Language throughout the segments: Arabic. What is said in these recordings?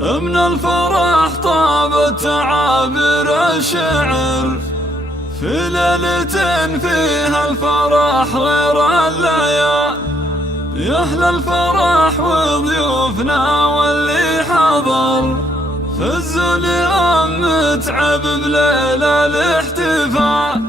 من الفرح طابت تعابير الشعر في ليلة فيها الفرح غير الليالي. يا أهل الفرح وضيوفنا واللي حضر فزوا اليوم متعب بليلة الاحتفال.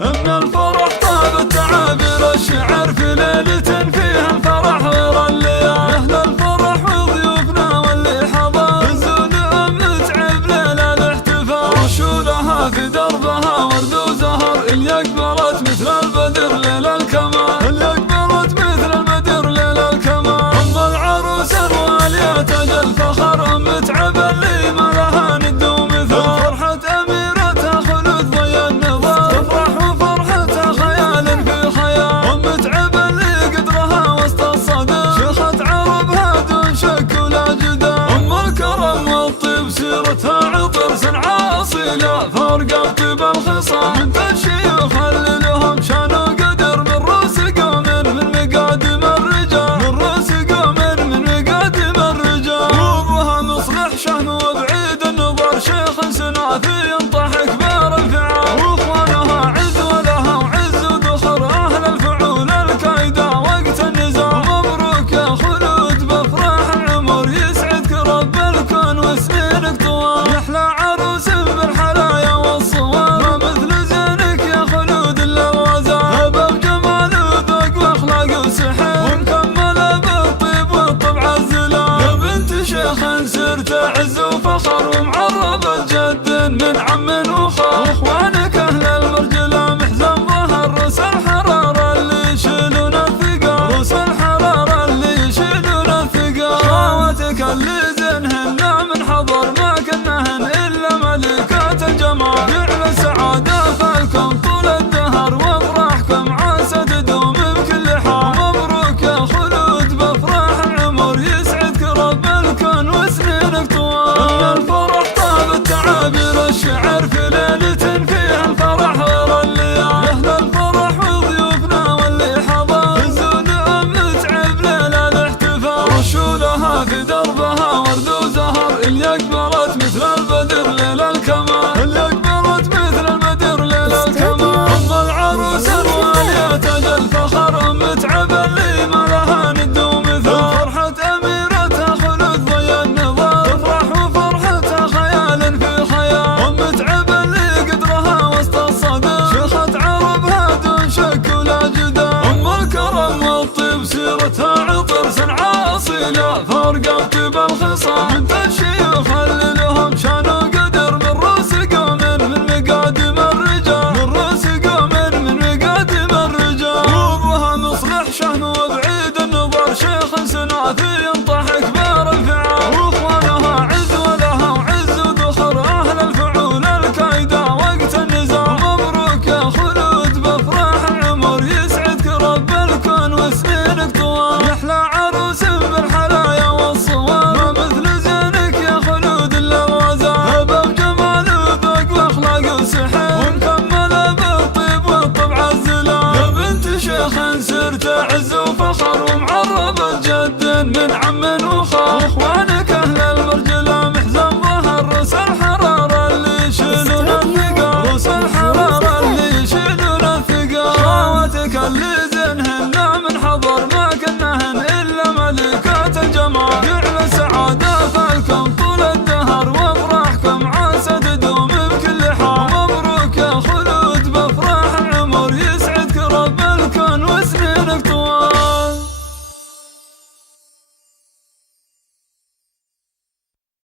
من الفرح طابت تعابير الشعر في ليلة فيها الفرح غير الليالي. يا أهل الفرح وضيوفنا واللي حضر فزوا اليوم متعب ليلة الاحتفال. رشولها في دربها ورد وزهر اللي أقبلت مثل البدر ليل الكمال. اللي أقبلت مثل البدر ليل الكمال. أم العروس الوالية تاج الفخر متعب اللي ما لها ند ومثال. فرحة أميرتها خلود ضي النظام تفرح وفرحتها خيال في خيال. ومتعب اللي قدرها وسط الصدر شيخة عربها دون شك ولا جدال. أم الكرم والطيب سيرتها عطر صنعاء أصيلة فارقة بطيب الخصام. بنت الشيوخ اللي لهم شان وقدر من رؤوس قوم من مقادم الرجال. من رؤوس قوم من مقادم الرجال. وابوها مصلح شهم وبعيد النظر شيخ سنافي ينطح كبار الفعال. واخوانها عز ولها وعز وذخر اهل الفعول الكايدة وقت النزاع. مبروك يا خلود بافراح العمر يسعدك رب الكون وسنينك طوال. يحلى عروس بالحلايا والصوال ما مثل زينك يا خلود الا الغزال. هبه بجمال وذوق واخلاق وسحر ومكمله بالطيب والطبع الزلال. يا بنت شيخ سرت عز وفخر ومعربة جد من عم وخال. واخوانك اهل المرجله محزن ظهر روس الحراره اللي يشيلون الثقال. روس الحراره اللي يشيلون الثقال. خواتك اللي زينهن من حضر ما كنهن الا ملكات الجمال. يعلى السعاده فالكم طول الدهر وافراحكم عاسى تدوم بكل حال. مبروك يا خلود بافراح العمر يسعدك رب الكون وسنينك طوال. من الفرح طابت تعابير الشعر في ليلة فيها الفرح غير الليالي. يا أهل الفرح وضيوفنا واللي حضر فزوا اليوم متعب ليلة الاحتفال. رشولها في دربها ورد وزهر اللي أقبلت مثل البدر ليل الكمال. اللي أقبلت مثل البدر ليل الكمال. أم العروس الوالية تاج الفخر متعب اللي ما لها ند ومثال. فرحة أميرتها خلود ضي النظام تفرح وفرحتها خيال في خيال. ومتعب اللي قدرها وسط الصدر شيخة عربها دون شك ولا جدال. أم الكرم والطيب سيرتها عطر صنعاء أصيلة فارقة بطيب الخصام. بنت الشيوخ اللي لهم شان وقدر من رؤوس قوم من مقادم الرجال. من رؤوس قوم من مقادم الرجال. وابوها مصلح شهم وبعيد النظر شيخ سنافي ينطح كبار الفعال. واخوانها عز ولها وعز وذخر اهل الفعول الكايدة وقت النزاع. مبروك يا خلود بافراح العمر يسعدك رب الكون وسنينك طوال. يحلى عروس بالحلايا والصوال ما مثل زينك يا خلود الا الغزال. هبه بجمال وذوق واخلاق وسحر ومكمله بالطيب والطبع الزلال. يا بنت شيخ سرت عز وفخر ومعربة جد من عم وخال. اخوانك اهل المرجله محزن ظهر روس الحراره اللي يشيلون الثقال. روس الحراره اللي يشيلون الثقال. خواتك اللي